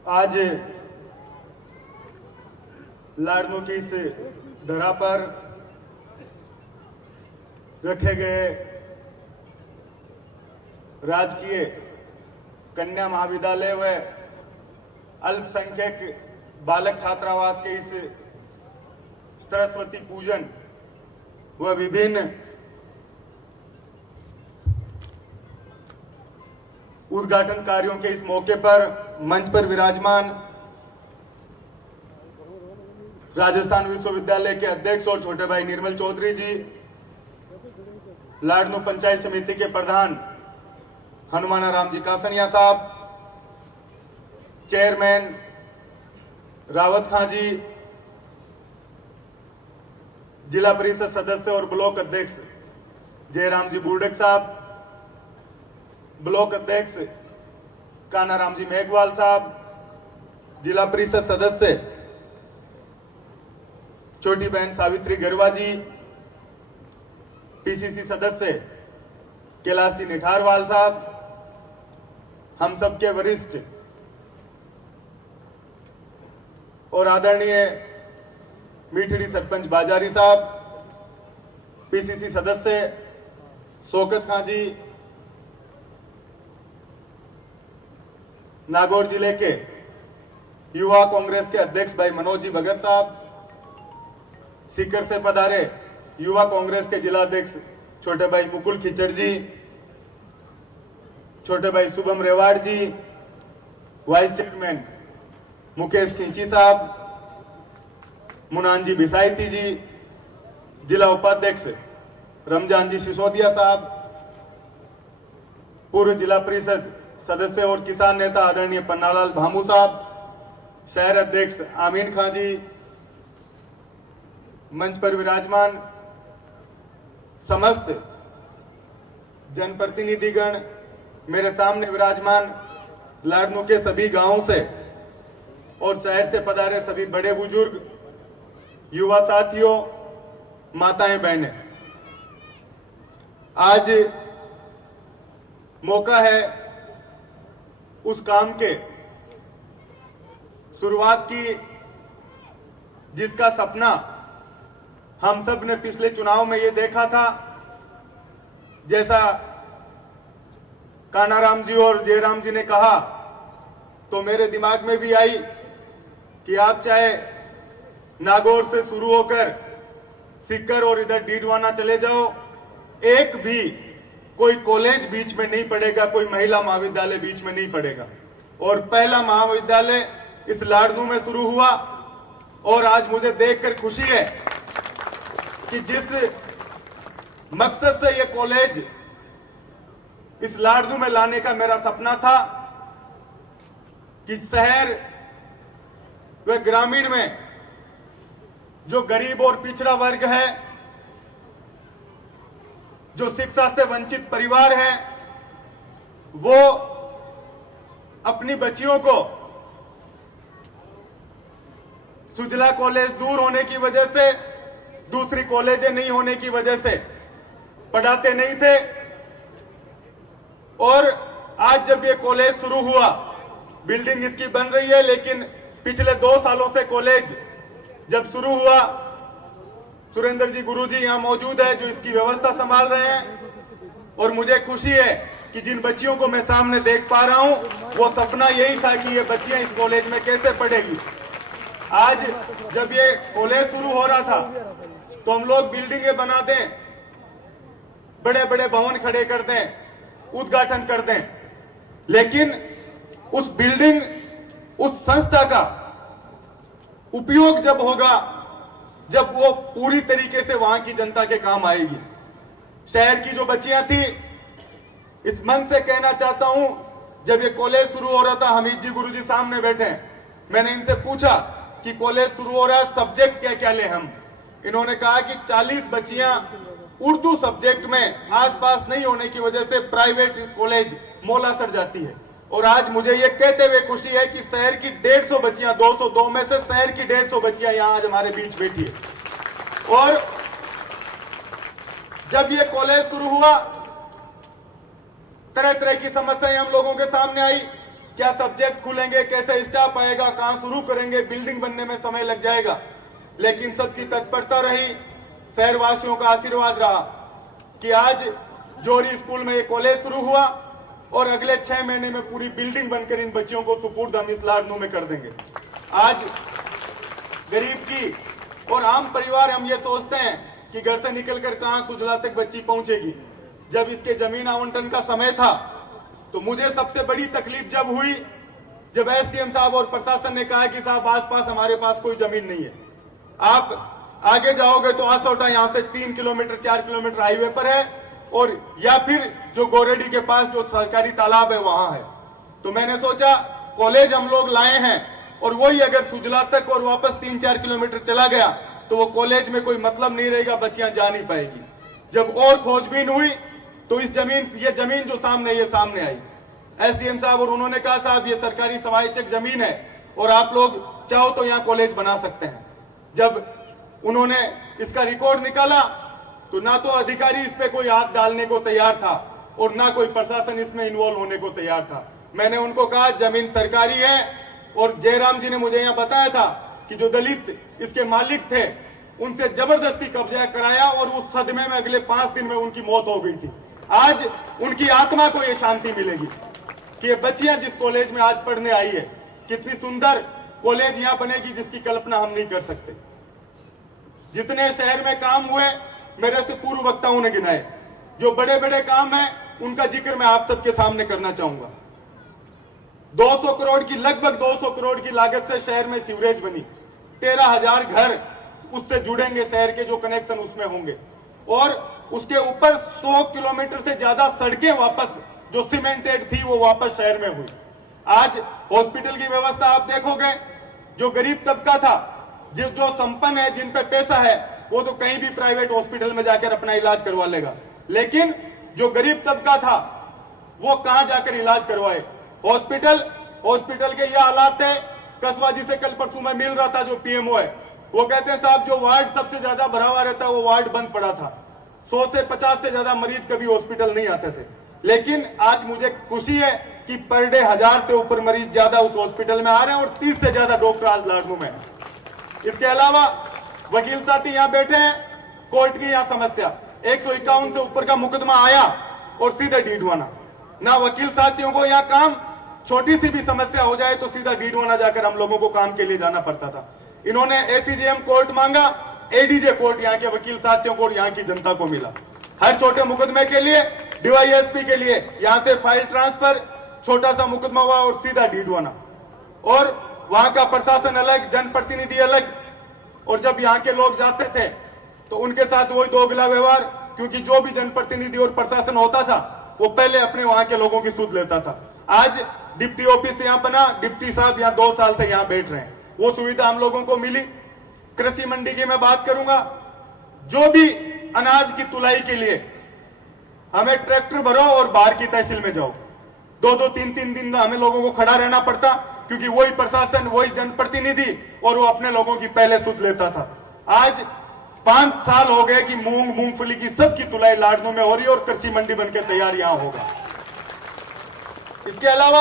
आज लाड़नू की इस धरा पर रखे गए राजकीय कन्या महाविद्यालय व अल्पसंख्यक बालक छात्रावास के इस सरस्वती पूजन व विभिन्न उद्घाटन कार्यों के इस मौके पर मंच पर विराजमान राजस्थान विश्वविद्यालय के अध्यक्ष और छोटे भाई निर्मल चौधरी जी, लाड़नू पंचायत समिति के प्रधान हनुमाना राम जी कासनिया साहब, चेयरमैन रावत खां जी, जिला परिषद सदस्य और ब्लॉक अध्यक्ष जयराम जी बुर्डक साहब, ब्लॉक अध्यक्ष कानाराम जी मेघवाल साहब, जिला परिषद सदस्य छोटी बहन सावित्री गरवा जी, पीसीसी सदस्य कैलाश जी निठारवाल साहब, हम सबके वरिष्ठ और आदरणीय मीठड़ी सरपंच बाजारी साहब, पीसीसी सदस्य शौकत खां जी, नागौर जिले के युवा कांग्रेस के अध्यक्ष भाई मनोज जी भगत साहब, सीकर से पधारे युवा कांग्रेस के जिला अध्यक्ष छोटे भाई मुकुल खिचड़ जी, छोटे भाई शुभम रेवाड़ जी, वाइस चेयरमैन मुकेश खिंची साहब, मुनान जी बिसायती जी, जिला उपाध्यक्ष रमजान जी सिसोदिया साहब, पूर्व जिला परिषद सदस्य और किसान नेता आदरणीय पन्नालाल भामू साहब, शहर अध्यक्ष आमीन खां जी, मंच पर विराजमान समस्त जनप्रतिनिधिगण, मेरे सामने विराजमान लाड़नू के सभी गांवों से और शहर से पधारे सभी बड़े बुजुर्ग, युवा साथियों, माताएं बहनें, आज मौका है उस काम के शुरुआत की जिसका सपना हम सब ने पिछले चुनाव में ये देखा था। जैसा कानाराम जी और जयराम जी ने कहा तो मेरे दिमाग में भी आई कि आप चाहे नागौर से शुरू होकर सीकर और इधर डीडवाना चले जाओ, एक भी कोई कॉलेज बीच में नहीं पड़ेगा, कोई महिला महाविद्यालय बीच में नहीं पड़ेगा। और पहला महाविद्यालय इस लाड़नू में शुरू हुआ और आज मुझे देखकर खुशी है कि जिस मकसद से ये कॉलेज इस लाड़नू में लाने का मेरा सपना था कि शहर व ग्रामीण में जो गरीब और पिछड़ा वर्ग है, जो शिक्षा से वंचित परिवार है, वो अपनी बच्चियों को सुजला कॉलेज दूर होने की वजह से, दूसरी कॉलेजें नहीं होने की वजह से पढ़ाते नहीं थे। और आज जब ये कॉलेज शुरू हुआ, बिल्डिंग इसकी बन रही है, लेकिन पिछले 2 सालों से कॉलेज जब शुरू हुआ, सुरेंद्र जी गुरुजी यहाँ मौजूद है जो इसकी व्यवस्था संभाल रहे हैं, और मुझे खुशी है कि जिन बच्चियों को मैं सामने देख पा रहा हूं, वो सपना यही था कि ये बच्चियां इस कॉलेज में कैसे पढ़ेगी। आज जब ये कॉलेज शुरू हो रहा था तो हम लोग बिल्डिंगें बना दें, बड़े बड़े भवन खड़े कर दें, उद्घाटन कर दें, लेकिन उस बिल्डिंग, उस संस्था का उपयोग जब होगा जब वो पूरी तरीके से वहां की जनता के काम आएगी। शहर की जो बच्चियां थी, इस मन से कहना चाहता हूं, जब ये कॉलेज शुरू हो रहा था, हमीद जी गुरुजी सामने बैठे हैं, मैंने इनसे पूछा कि कॉलेज शुरू हो रहा है, सब्जेक्ट क्या क्या ले हम। इन्होंने कहा कि 40 बच्चियां उर्दू सब्जेक्ट में आसपास नहीं होने की वजह से प्राइवेट कॉलेज मौला सर जाती है। और आज मुझे ये कहते हुए खुशी है कि शहर की 150 बच्चियां, 202 में से शहर की 150 बच्चियां यहां आज हमारे बीच बैठी है। और जब ये कॉलेज शुरू हुआ, तरह तरह की समस्याएं हम लोगों के सामने आई क्या सब्जेक्ट खुलेंगे, कैसे स्टाफ आएगा, कहां शुरू करेंगे, बिल्डिंग बनने में समय लग जाएगा, लेकिन सबकी तत्परता रही, शहरवासियों का आशीर्वाद रहा कि आज जोरी स्कूल में ये कॉलेज शुरू हुआ और अगले 6 महीने में पूरी बिल्डिंग बनकर इन बच्चियों को सुपुर्द हम इस लाडनू में कर देंगे। आज गरीब की और आम परिवार हम ये सोचते हैं कि घर से निकलकर कहां सुजला तक बच्ची पहुंचेगी। जब इसके जमीन आवंटन का समय था तो मुझे सबसे बड़ी तकलीफ जब हुई जब एसडीएम साहब और प्रशासन ने कहा कि साहब आसपास हमारे पास कोई जमीन नहीं है, आप आगे जाओगे तो आसौटा यहां से 3 किलोमीटर 4 किलोमीटर हाईवे पर है और या फिर जो गोरेडी के पास जो सरकारी तालाब है वहां है। तो मैंने सोचा कॉलेज हम लोग लाए हैं और वही अगर सुजला तक और वापस 3-4 किलोमीटर चला गया तो वो कॉलेज में कोई मतलब नहीं रहेगा, बच्चियां जा नहीं पाएगी। जब और खोजबीन हुई तो ये जमीन जो सामने आई, एसडीएम साहब और उन्होंने कहा साहब ये सरकारी समावेशक जमीन है और आप लोग चाहो तो यहाँ कॉलेज बना सकते हैं। जब उन्होंने इसका रिकॉर्ड निकाला तो ना तो अधिकारी इस पे कोई हाथ डालने को तैयार था और ना कोई प्रशासन इसमें इन्वॉल्व होने को तैयार था। मैंने उनको कहा जमीन सरकारी है और जयराम जी ने मुझे यहाँ बताया था कि जो दलित इसके मालिक थे उनसे जबरदस्ती कब्जा कराया और उस सदमे में अगले 5 दिन में उनकी मौत हो गई थी। आज उनकी आत्मा को ये शांति मिलेगी कि ये बच्चियां जिस कॉलेज में आज पढ़ने आई है, कितनी सुंदर कॉलेज यहाँ बनेगी जिसकी कल्पना हम नहीं कर सकते। जितने शहर में काम हुए मेरे से पूर्व वक्ताओं ने गिनाए, जो बड़े बड़े काम है उनका जिक्र मैं आप सबके सामने करना चाहूंगा। 200 करोड़ की लगभग 200 करोड़ की लागत से शहर में सीवरेज बनी, 13,000 घर उससे जुड़ेंगे, शहर के जो कनेक्शन उसमें होंगे और उसके ऊपर 100 किलोमीटर से ज्यादा सड़कें वापस जो सीमेंटेड थी वो वापस शहर में हुई। आज हॉस्पिटल की व्यवस्था आप देखोगे, जो गरीब तबका था, जो संपन्न है, जिन पे पैसा है, वो तो कहीं भी प्राइवेट हॉस्पिटल में जाकर अपना इलाज करवा लेगा, लेकिन जो गरीब तबका था वो कहां जाकर इलाज करवाए। हॉस्पिटल के ये हालात है। कसवा जी से कल परसों में मिल रहा था, जो पीएमओ है, वो कहते हैं साहब जो वार्ड सबसे ज्यादा भरा हुआ रहता है वो वार्ड बंद पड़ा था, 100 से 50 से ज्यादा मरीज कभी हॉस्पिटल नहीं आते थे। लेकिन आज मुझे खुशी है कि पर डे 1000 से ऊपर मरीज ज्यादा उस हॉस्पिटल में आ रहे हैं और 30 से ज्यादा डॉक्टर आज लाडनू में। इसके अलावा वकील साथी यहाँ बैठे हैं, कोर्ट की यहाँ समस्या, 151 से ऊपर का मुकदमा आया और सीधे डीडवाना। ना वकील साथियों को यहाँ काम, छोटी सी भी समस्या हो जाए तो सीधा डीडवाना जाकर हम लोगों को काम के लिए जाना पड़ता था। इन्होंने एसीजेएम कोर्ट मांगा, एडीजे कोर्ट यहाँ के वकील साथियों को और यहाँ की जनता को मिला। हर छोटे मुकदमे के लिए डीवाईएसपी के लिए यहाँ से फाइल ट्रांसफर, छोटा सा मुकदमा हुआ और सीधा डीडवाना, और वहां का प्रशासन अलग, जनप्रतिनिधि अलग। और जब यहाँ के लोग जाते थे तो उनके साथ वही दोगला व्यवहार, क्योंकि जो भी जनप्रतिनिधि और प्रशासन होता था वो पहले अपने वहां के लोगों की सुध लेता था। आज डिप्टी ऑफिस यहाँ बना, डिप्टी साहब यहाँ 2 साल से यहाँ बैठ रहे हैं, वो सुविधा हम लोगों को मिली। कृषि मंडी की मैं बात करूंगा, जो भी अनाज की तुलाई के लिए हमें ट्रैक्टर भरो और बाहर की तहसील में जाओ, 2-2, 3-3 दिन हमें लोगों को खड़ा रहना पड़ता, क्योंकि वही प्रशासन, वही जनप्रतिनिधि और वो अपने लोगों की पहले सुध लेता था। आज 5 साल हो गए कि मूंगफली की सबकी तुलाई लाडनू में हो रही है और कृषि मंडी बनकर तैयार यहां होगा। इसके अलावा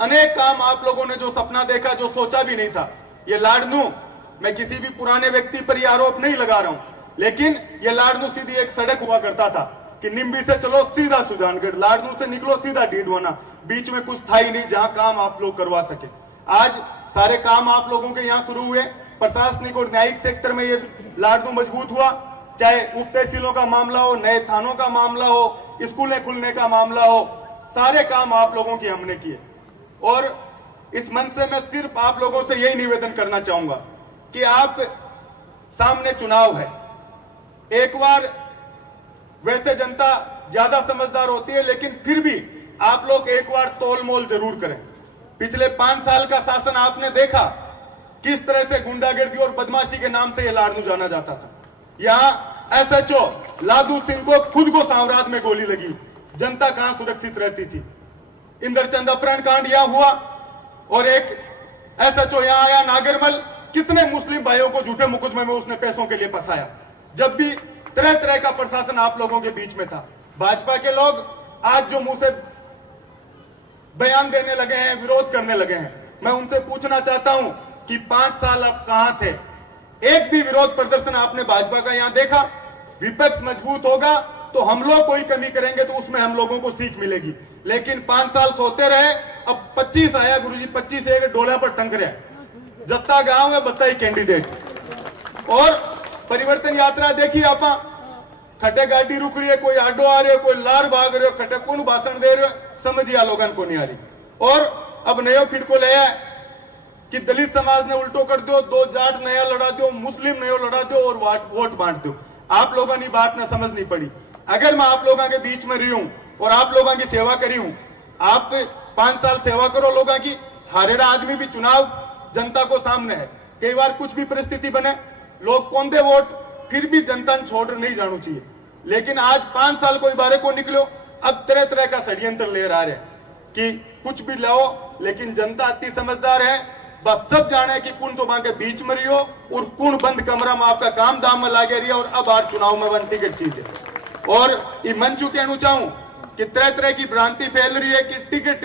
अनेक काम आप लोगों ने जो सपना देखा, जो सोचा भी नहीं था, ये लाडनू, मैं किसी भी पुराने व्यक्ति पर यह आरोप नहीं लगा रहा हूं, लेकिन ये लाडनू सीधी एक सड़क हुआ करता था कि निम्बी से चलो सीधा सुजानगढ़, लाडनू से निकलो सीधा डीडवाना, बीच में कुछ था ही नहीं जहां काम आप लोग करवा सके। आज सारे काम आप लोगों के यहाँ शुरू हुए। प्रशासनिक और न्यायिक सेक्टर में ये लाडनू मजबूत हुआ, चाहे उप तहसीलों का मामला हो, नए थानों का मामला हो, स्कूलें खुलने का मामला हो, सारे काम आप लोगों की हमने किए। और इस मंच से मैं सिर्फ आप लोगों से यही निवेदन करना चाहूंगा कि आप सामने चुनाव है, एक बार वैसे जनता ज्यादा समझदार होती है, लेकिन फिर भी आप लोग एक बार तोल मोल जरूर करें। पिछले 5 साल का शासन आपने देखा किस तरह से गुंडागर्दी और बदमाशी के नाम से यह लाडनू जाना जाता था। यहाँ एसएचओ लादू सिंह को खुद को साम्राज्य में गोली लगी, जनता कहां सुरक्षित रहती थी। इंद्रचंद अपहरण कांड यहां हुआ और एक एसएचओ यहां आया नागरमल, कितने मुस्लिम भाइयों को झूठे मुकदमे में उसने पैसों के लिए फंसाया। जब भी तरह तरह का प्रशासन आप लोगों के बीच में था, भाजपा के लोग आज जो मुंह से बयान देने लगे हैं, विरोध करने लगे हैं। मैं उनसे पूछना चाहता हूं कि 5 साल आप कहां थे? एक भी विरोध प्रदर्शन आपने भाजपा का यहां देखा? विपक्ष मजबूत होगा तो हम लोग कोई कमी करेंगे तो उसमें हम लोगों को सीख मिलेगी, लेकिन 5 साल सोते रहे। अब 25 आया गुरुजी, 25 एक डोला पर टंक रहा है। जत्ता गांव में बत्ता ही कैंडिडेट। और परिवर्तन यात्रा देखिए आप, खटे गाड़ी रुक रही है, कोई आडो आ रहे हो, कोई लार भाग रहे हो, खटे कौन भाषण दे रहे हो, समझिए लोगन को नहीं आ रही। और अब नयो खिड़को ले कि दलित समाज ने उल्टो कर दो, 2 जाट नया लड़ा दो, मुस्लिम नयो लड़ा दो और वोट बांट दो। आप लोगों ने बात ना समझनी पड़ी। अगर मैं आप लोगों के बीच में रही हूं और आप लोगों की सेवा करी हूं, आप 5 साल सेवा करो लोगों की। हारेड़ा आदमी भी चुनाव जनता को सामने है, कई बार कुछ भी परिस्थिति बने, लोग कौन दे वोट, फिर भी जनता ने छोड़ नहीं जाना चाहिए। लेकिन आज 5 साल कोई बारे को निकलो, अब तरह तरह का षड्यंत्र ले रहा है कि कुछ भी लाओ, लेकिन जनता अति समझदार है, बस सब जाने कि कौन तो वहां के बीच में रही हो और कौन बंद कमरा में आपका काम दाम में लागे रही है। और अब आज चुनाव में वन टिकट चीज है। और ये मंचू कहना चाहूं कि तरह तरह की भ्रांति फैल रही है कि टिकट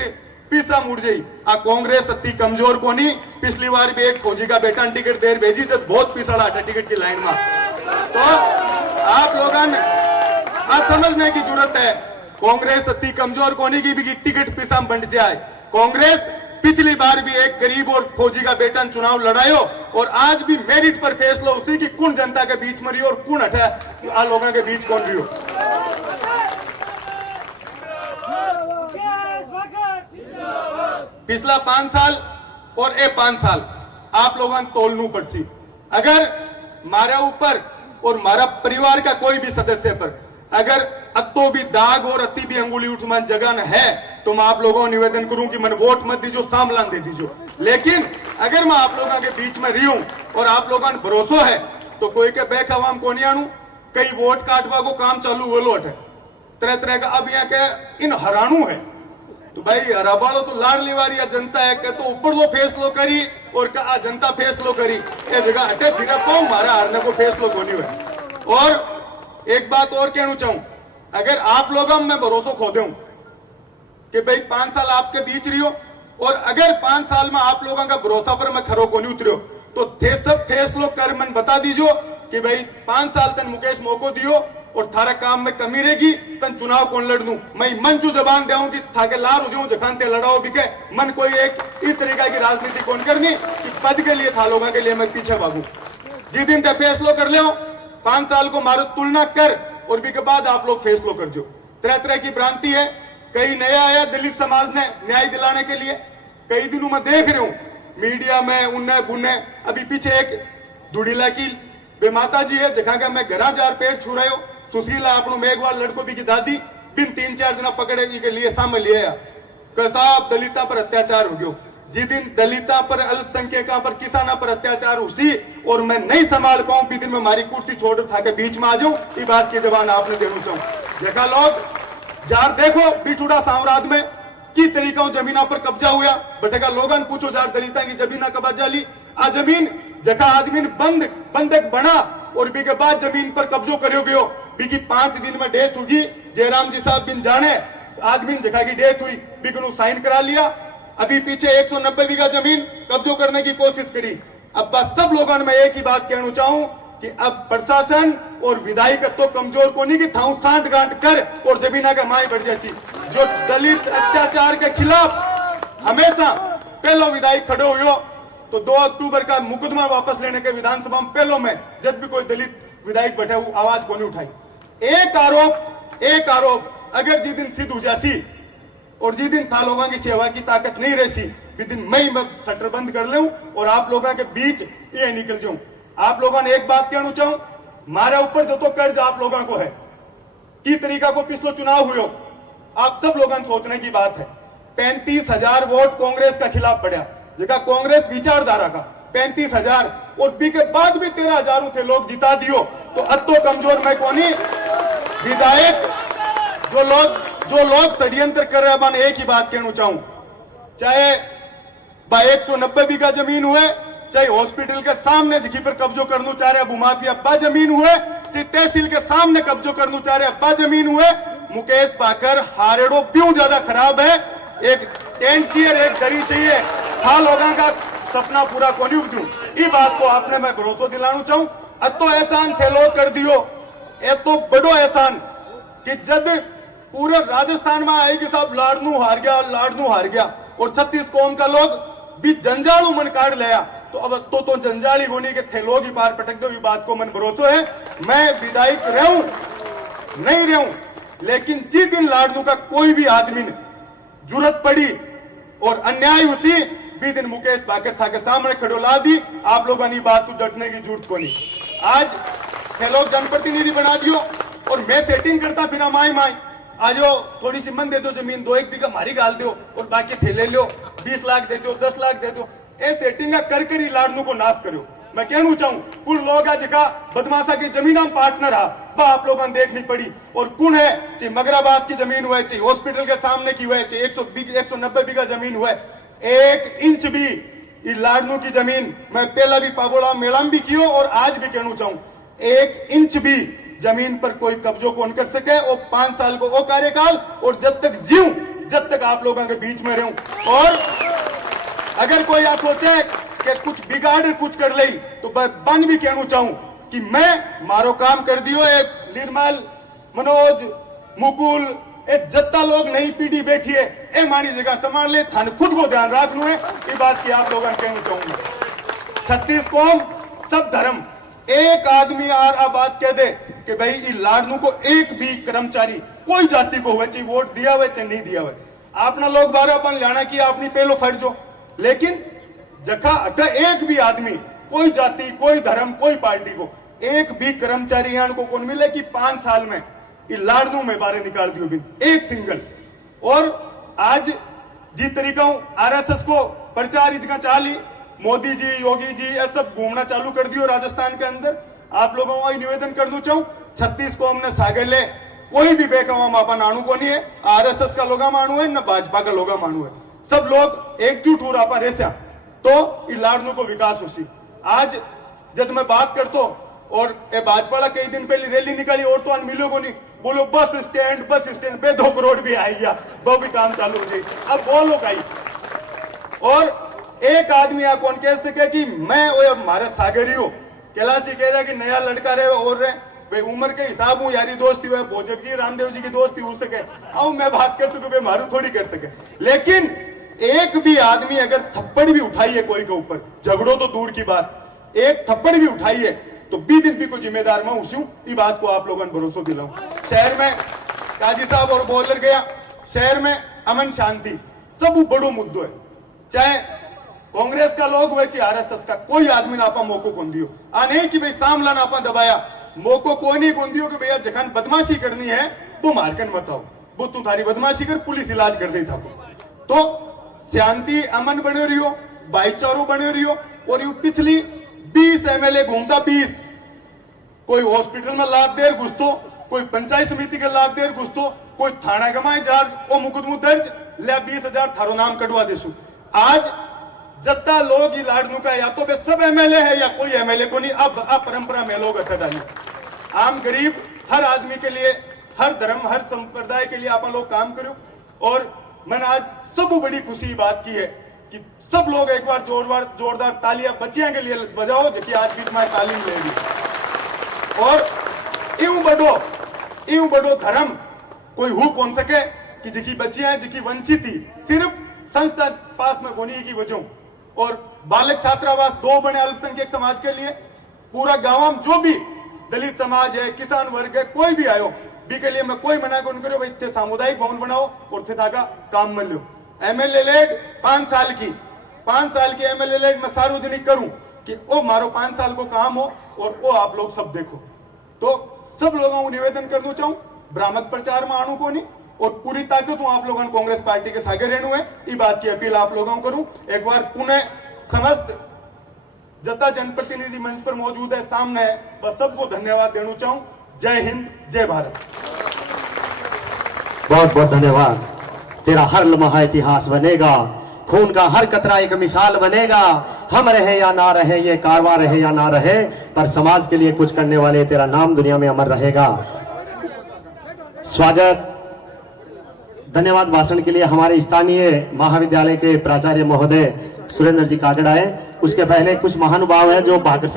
पीसा मुड़ जाई। आ कांग्रेस अति कमजोर को नहीं, पिछली बार भी एक फौजी का बेटा टिकट देर भेजी जब बहुत पिछड़ा हटा टिकट की लाइन में। तो आप लोगों ने समझने की जरूरत है, कांग्रेस अति कमजोर कोनी की भी टिकट पिसा बंट जाए। कांग्रेस पिछली बार भी एक गरीब और फौजी का बेटा चुनाव लड़ायो और आज भी मेरिट पर फैसला उसी की कौन जनता के बीच में रही और कौन हटा आ लोगों के बीच कौन रही हो। पिछला 5 साल और ये 5 साल आप लोगों ने तोलनू पड़सी। अगर मारा ऊपर और मारा परिवार का कोई भी सदस्य पर अगर अतो भी दाग और अति भी अंगुली उठमान जगह है तो मैं आप लोगों को निवेदन करूं कि मन वोट मत दीजो, सामलान दे दीजो। लेकिन अगर मैं आप लोगों के बीच में रही हूं और आप लोगों ने भरोसा है तो कोई के बैक हवाम को नहीं आणू, कई वोट काटवा को काम चालू हुए लोट है तरह तरह का। अब यहाँ के इन हरानू है तो भाई हराबालो तो लाडली वाली जनता है कि तो ऊपर लो फैसलो करी और का जनता फैसलो करी, ये जगह हटे फिर तो हमारा हारने को फैसलो को नहीं हुए। और एक बात और कहना चाहूं, अगर आप लोगों में भरोसा खो दूं कि भाई 5 साल आपके बीच रही हो और अगर 5 साल में आप लोगों का भरोसा पर मैं खरो को नहीं उतरियो तो थे सब फैसलो कर मन बता दीजो कि भाई 5 साल तक मुकेश मौको दियो और थारा काम में कमी रहेगी तन चुनाव कौन लड़ दूं। मैं मन चू जबान देऊं कि थाके लार हो जाऊं जखान ते लड़ाओ बिके मन कोई एक इस तरीका की राजनीति कौन करनी कि पद के लिए था लोगों के लिए मैं पीछे भागू। जिस दिन ते फैसलो कर लियो 5 साल को मारो तुलना कर और भी के बाद आप लोग फैसलो कर जो। तरह तरह की भ्रांति है, कई नया आया दलित समाज ने न्याय दिलाने के लिए, कई दिनों में देख रहे हूं मीडिया में उन्ने बुन्ने। अभी पीछे एक दुड़ीला की बेमाता जी है जगह का मैं घरा जार पेट छू रहे हो, सुशीला अपनो मेघवाल लड़को भी की दादी बिन 3-4 जना पकड़े के लिए सामने लिया साहब दलिता पर अत्याचार हो गयो। जिस दिन दलिता पर अल्पसंख्यका पर किसाना पर अत्याचार हुई और मैं नहीं संभाल पाऊं भी दिन में हमारी कुर्सी छोड़ था के बीच में आ जाऊं, ये बात की जबान आपने देना चाहूं। जगह लोग जार देखो बिठुड़ा सांवराद में की तरीका जमीना पर कब्जा हुआ बटेगा लोगन पूछो जार दलिता की जमीना कब्जा ली आ जमीन जगह आदमी बंधक बना और बी के बाद जमीन पर कब्जो करो गयो बी की 5 दिन में डेथ होगी। जयराम जी साहब बिन जाने आदमी जगह की डेथ हुई बी को साइन करा लिया। अभी पीछे 190 बीघा जमीन कब्जो करने की कोशिश करी। अब बस सब लोगों ने मैं एक ही बात कहना चाहूं कि अब प्रशासन और विधायक तो कमजोर को नहीं कि थाऊ सांठ गांठ कर और जमीना का माई बढ़ जैसी जो दलित अत्याचार के खिलाफ हमेशा पहलो विधायक खड़े हुए तो 2 अक्टूबर का मुकदमा वापस लेने के विधानसभा में पहलो में जब भी कोई दलित विधायक बैठे हुए आवाज को नहीं उठाई। एक आरोप अगर जिस दिन सिद्ध हो जासी और जिस दिन था लोगों की सेवा की ताकत नहीं रहती भी दिन मैं शटर बंद कर लूं और आप लोगों के बीच ये निकल जाऊं। आप लोगों ने एक बात कहना चाहूं, मारे ऊपर जो तो कर्ज आप लोगों को है की तरीका को पिछलो चुनाव हुए आप सब लोगों ने सोचने की बात है। 35,000 वोट कांग्रेस का खिलाफ पड़ा जगह कांग्रेस विचारधारा का 35,000 और बी के बाद भी 13,000 थे लोग जिता दियो तो अतो कमजोर मैं कोनी विधायक जो लोग षड्यंत्र कर रहे हैं। एक ही बात कहना चाहूं, चाहे 190 बीघा जमीन हुए, चाहे हॉस्पिटल के सामने जगह पर कब्जो करना चाह रहे भूमाफिया अब्बा जमीन हुए, चाहे तहसील के सामने कब्जो करना चाह रहे अब्बा जमीन हुए, मुकेश पाकर हारेड़ो क्यों ज्यादा खराब है। टेंट चाहिए, एक दरी चाहिए, हाँ लोगों का सपना पूरा कोनी दूं। ये बात को आपने मैं भरोसा दिलाना चाहूं। तो एहसान थे लोग कर दियो, ये तो बड़ो एहसान कि जब पूरे राजस्थान में आए कि साहब लाडनू हार गया और 36 कौम का लोग भी जंजालू मन काट लिया, तो अब तो जंजाली होने के थे लोग ही पार पटक दो। ये बात को मन भरोसा है। मैं विधायक रहूं नहीं रहूं, लेकिन जिस दिन लाडनू का कोई भी आदमी ने जरूरत पड़ी और अन्याय उसी भी दिन मुकेश बाकर था के सामने खड़ो ला दी। आप लोगों ने बात को डटने की जरूरत को नहीं। आज थे लोग जनप्रतिनिधि बना दियो और मैं सेटिंग करता फिर माई आजो थोड़ी सी मन दे दो, जमीन 2-1 बीघा मारी गाल दो और बाकी थे ले लो, 20 लाख दे दो, 10 लाख दे दो। ए सेटिंग कर ही लाडनू को नाश करो। मैं कहना चाहूं कुल लोग है जिका बदमाशा की जमीन हम पार्टनर हा बा आप लोगों ने देखनी पड़ी। और कौन है चाहे मगराबाद की जमीन हुए, चाहे हॉस्पिटल के सामने की हुए, चाहे 190 बीघा जमीन हुए, 1 इंच भी ये लाडनू की जमीन मैं पहला भी पाबोड़ा मेला में भी कियो और आज भी कहना चाहूं 1 इंच भी जमीन पर कोई कब्जो कौन कर सके। और 5 साल को वो कार्यकाल और जब तक जीऊं जब तक आप लोगों के बीच में रहूं। और अगर कोई आप सोचे कि कुछ बिगाड़ कुछ कर ले तो बन भी कहना चाहूं कि मैं मारो काम कर दियो। एक निर्मल मनोज मुकुल एक जत्ता लोग नई पीढ़ी बैठी है, ए मानी जगह संभाल ले, थाने खुद को ध्यान रखना है। ये बात की आप लोगों ने कहना चाहूंगा। 36 कौम सब धर्म, एक आदमी आ बात कह दे कि भाई ये लाडनू को एक भी कर्मचारी कोई जाति को हुए चाहे वोट दिया हुआ चाहे नहीं दिया हुआ, आपना लोग बारह अपन लाना की अपनी पहलो फर्ज हो। लेकिन जखा अगर एक भी आदमी कोई जाति कोई धर्म कोई पार्टी को एक भी कर्मचारी को कौन मिले कि 5 साल में ये लाडनू में बारे निकाल दियो बिन एक सिंगल। और आज जिस तरीका आरएसएस को प्रचार इसका चाली मोदी जी योगी जी ये सब घूमना चालू कर दियो राजस्थान के अंदर। आप लोगों को निवेदन कर दूं चाहूं 36 को हमने सागर ले कोई भी बेकवा मापा नाणु को नहीं है, आरएसएस का लोगा मानू है न भाजपा का लोगा मानू है, सब लोग एकजुट हो रहा रेसा तो ये लाडनू को विकास होसी। आज जब मैं बात करता और ए भाजपा कई दिन पहले रैली निकाली और तो अन मिलो को नहीं बोलो बस स्टैंड पे 2 करोड़ भी आई गया वो भी काम चालू हो जाए। अब वो लोग आई और एक आदमी आप कौन कह सके कि मैं वो हमारे सागरी हो कैलाश जी कह रहा कि नया लड़का रहे और रहे भाई उम्र के हिसाब हूँ यारी दोस्ती हुआ भोजक जी रामदेव जी की दोस्ती हो सके आओ मैं बात कर सकूं मारू थोड़ी कर सके। लेकिन एक भी आदमी अगर थप्पड़ भी उठाई है कोई के ऊपर झगड़ो तो दूर की बात एक थप्पड़ भी उठाई है तो 20 दिन भी को जिम्मेदार मैं उसी ये बात को आप लोगों ने भरोसा दिलाऊं। शहर में काजी साहब और बोलर गया शहर में अमन शांति सब बड़ो मुद्दो है, चाहे कांग्रेस का लोग हुए चाहे आरएसएस का कोई आदमी ना आपा मौको कौन दियो आ नहीं कि भाई सामला ना आपा दबाया मौको कोई नहीं कौन दियो कि भैया जखान बदमाशी करनी है वो मारकन मत आओ वो तू थारी बदमाशी कर पुलिस इलाज कर दे था तो शांति अमन बने रही हो भाईचारो बने रही हो। और यू पिछली 20 एमएलए घूमता 20 कोई हॉस्पिटल में लाभ देर घुसतो कोई पंचायत समिति का लाभ देर घुसतो कोई थाना गमाए जार ओ मुकदमो दर्ज ले 20,000 थारो नाम कटवा देसु। आज जत्ता लोग ही लाडनू का या तो वे सब एमएलए है या कोई एमएलए को नहीं। अब परंपरा में लोग अखा डाली आम गरीब हर आदमी के लिए हर धर्म हर संप्रदाय के लिए आप लोग काम करो। और मैंने आज सब बड़ी खुशी बात की है कि सब लोग एक बार जोरदार तालियां बच्चियां के लिए बजाओ जो आज बीच में तालीम लेगी। और यूं बड़ो धर्म कोई हो कौन सके कि जिकी बच्चियां जिकी वंचित थी सिर्फ संस्था पास में होने की वजह। और बालक छात्रावास 2 बने अल्पसंख्यक समाज के लिए पूरा गांव में जो भी दलित समाज है किसान वर्ग है कोई भी आयो भी के लिए मैं कोई मना कौन करो भाई इतने सामुदायिक भवन बनाओ और थे का काम मिल लो। एमएलए लेट 5 साल की एमएलए लेट मैं सार्वजनिक करूं कि ओ मारो 5 साल को काम हो और वो आप लोग सब देखो। तो सब लोगों को निवेदन कर दो चाहूं भ्रामक प्रचार में आणु को नहीं और पूरी ताकत हूं आप लोगों कांग्रेस पार्टी के सागे रहनु है ये बात की अपील आप लोगों को करूं। एक बार पुणे समस्त जता जनप्रतिनिधि मंच पर मौजूद है सामने है बस सबको धन्यवाद देना चाहूं। जय हिंद जय भारत। बहुत बहुत धन्यवाद। तेरा हर लम्हा इतिहास बनेगा, खून का हर कतरा एक मिसाल बनेगा। हम रहे या ना रहे ये कारवां रहे या ना रहे पर समाज के लिए कुछ करने वाले तेरा नाम दुनिया में अमर रहेगा। स्वागत धन्यवाद भाषण के लिए हमारे स्थानीय महाविद्यालय के प्राचार्य महोदय सुरेंद्र जी काकड़ आए। उसके पहले कुछ महानुभाव है जो भाकर